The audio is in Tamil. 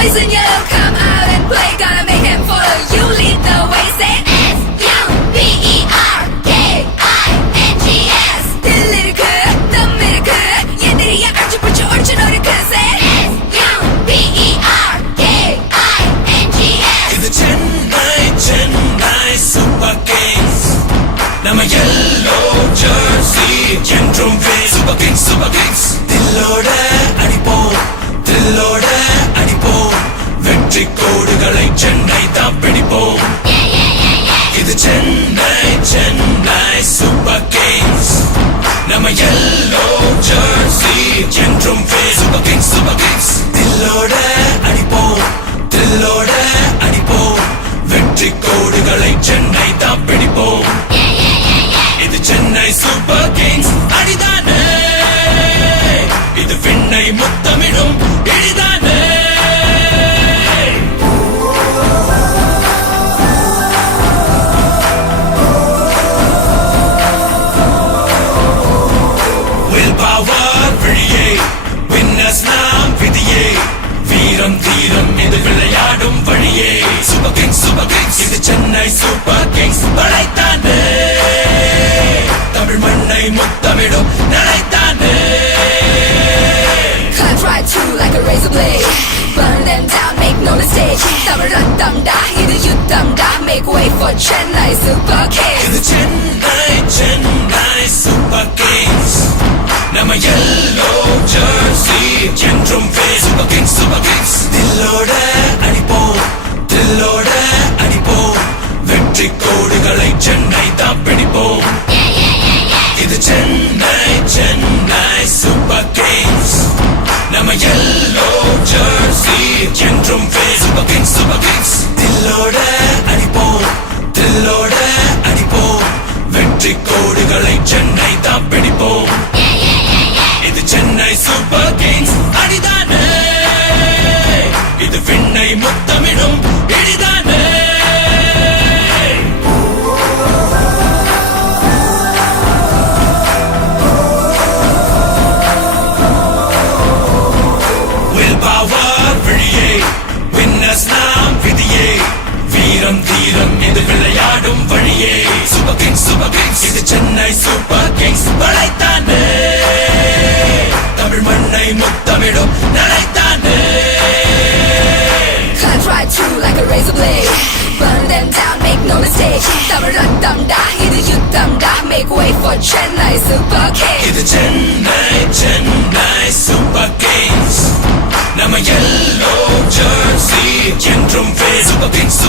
boys in yellow come out and play, gonna make them follow you, lead the way, say S-U-B-E-R-K-I-N-G-S. தில்லிருக்கு தம்மிருக்கு எதிரிய அடிச்சு பிடிச்சு ஒடிச்சு நொறுக்கு, say S-U-B-E-R-K-I-N-G-S. இது சென்னை சூப்பர் கிங்ஸ், நம்ம yellow jersey என்றும் சூப்பர் கிங்ஸ். தில்லோட அடிப்போம், தில்லோட அடிப்போம், வெற்றி கோடுகளை சென்னை தான் பிடிப்போம். இது சென்னை சூப்பர் கிங்ஸ், நம்ம yellow jersey என்றும் சூப்பர் கிங்ஸ். தில்லோட அடிப்போம், தில்லோட அடிப்போம், வெற்றி கோடுகளை சென்னை தான் பிடிப்போம். இது சென்னை சூப்பர் கிங்ஸ் அடிதானே, இது விண்ணை முத்தமிடும் இடிதானே. Will power விழியே, winners நாம் விதியே, வீரம் தீரம் இது விளையாடும் வழியே. சூப்பர் கிங்ஸ் இது சென்னை சூப்பர் கிங்ஸ் படைத்தானே, தமிழ் மண்ணை முத்தமிடும் நடைத்தானே. Cut right through like a razor blade, burn them down, make no mistake. Tamil ரத்தம்டா இது யுத்தம்டா, make way for Chennai Super Kings. இது சென்னை சூப்பர் கிங்ஸ், நம்ம yellow jersey என்றும் சூப்பர் கிங்ஸ். தில்லோட அடிப்போம், தில்லோட அடிப்போம், வெற்றி கோடுகளை சென்னை தான் பிடிப்போம். இது சென்னை சூப்பர் கிங்ஸ், நம்ம yellow jersey என்றும் சூப்பர் கிங்ஸ். தில்லோட அடிப்போம், தில்லோட அடிப்போம், வெற்றி கோடுகளை சென்னை தான் பிடிப்போம். இது சென்னை சூப்பர் கிங்ஸ் அடிதானே, இது விண்ணை முத்தமிடும் இடிதானே. Will power விழியே, winners நாம் விதியே, வீரம் தீரம் இது விளையாடும் வழியே. சூப்பர் கிங்ஸ் இது சென்னை சூப்பர் கிங்ஸ் படைத்தானே, தமிழ் மண்ணை முத்தமிடும் நடைத்தானே. Cut right through like a razor blade, burn them down, make no mistake. Tamil ரத்தம்டா இது யுத்தம்டா, make way for Chennai Super Kings. இது சென்னை சூப்பர் கிங்ஸ், நம்ம yellow jersey என்றும் சூப்பர் கிங்ஸ்.